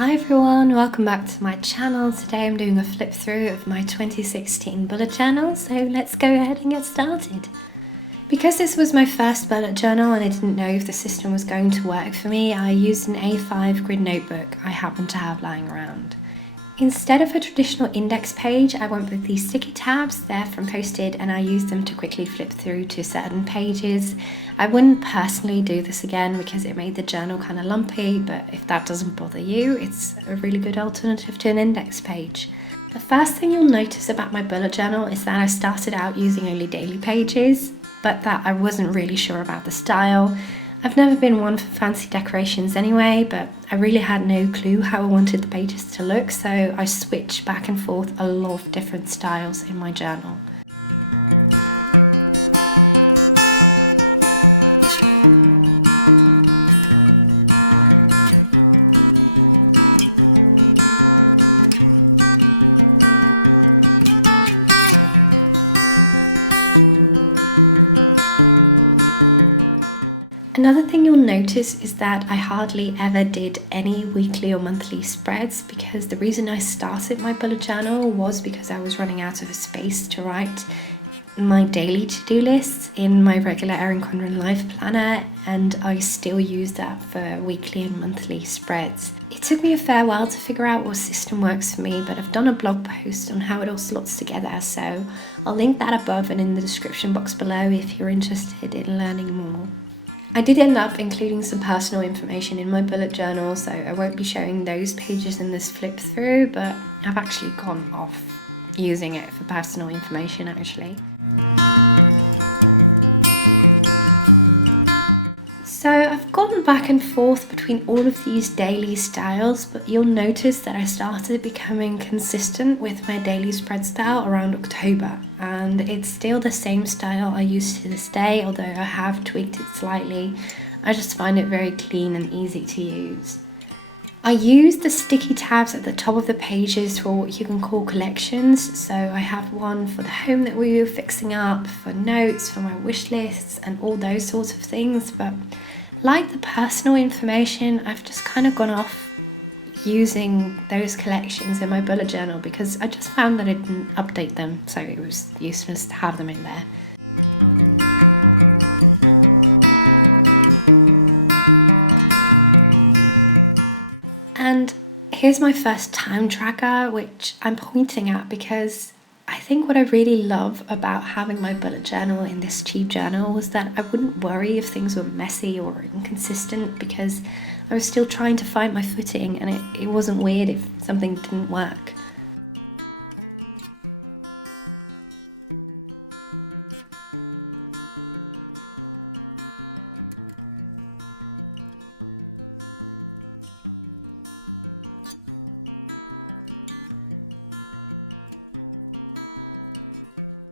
Hi everyone, welcome back to my channel. Today I'm doing a flip through of my 2016 bullet journal, so let's go ahead and get started. Because this was my first bullet journal and I didn't know if the system was going to work for me, I used an A5 grid notebook I happen to have lying around. Instead of a traditional index page, I went with these sticky tabs. They're from Post-it and I used them to quickly flip through to certain pages. I wouldn't personally do this again because it made the journal kind of lumpy, but if that doesn't bother you, it's a really good alternative to an index page. The first thing you'll notice about my bullet journal is that I started out using only daily pages, but that I wasn't really sure about the style. I've never been one for fancy decorations anyway, but I really had no clue how I wanted the pages to look, so I switched back and forth a lot of different styles in my journal. Another thing you'll notice is that I hardly ever did any weekly or monthly spreads, because the reason I started my bullet journal was because I was running out of space to write my daily to-do lists in my regular Erin Condren Life Planner, and I still use that for weekly and monthly spreads. It took me a fair while to figure out what system works for me, but I've done a blog post on how it all slots together, so I'll link that above and in the description box below if you're interested in learning more. I did end up including some personal information in my bullet journal, so I won't be showing those pages in this flip through, but I've actually gone off using it for personal information actually. So I've gone back and forth between all of these daily styles, but you'll notice that I started becoming consistent with my daily spread style around October, and it's still the same style I use to this day, although I have tweaked it slightly. I just find it very clean and easy to use. I use the sticky tabs at the top of the pages for what you can call collections. So I have one for the home that we were fixing up, for notes, for my wish lists and all those sorts of things. But like the personal information, I've just kind of gone off using those collections in my bullet journal because I just found that I didn't update them, so it was useless to have them in there. And here's my first time tracker, which I'm pointing at because I think what I really love about having my bullet journal in this cheap journal was that I wouldn't worry if things were messy or inconsistent because I was still trying to find my footing, and it wasn't weird if something didn't work.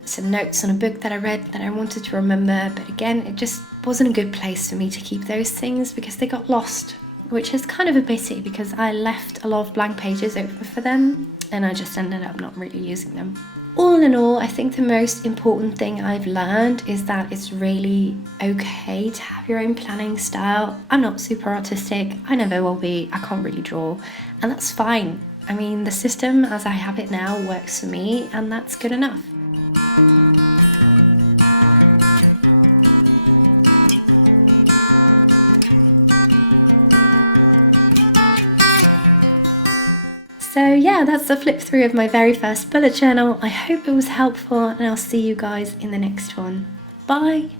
Some notes on a book that I read that I wanted to remember, but again, it just wasn't a good place for me to keep those things because they got lost, which is kind of a pity because I left a lot of blank pages over for them and I just ended up not really using them. All in all, I think the most important thing I've learned is that it's really okay to have your own planning style. I'm not super artistic, I never will be, I can't really draw, and that's fine. I mean, the system as I have it now works for me, and that's good enough. So yeah, that's the flip through of my very first bullet journal. I hope it was helpful and I'll see you guys in the next one. Bye!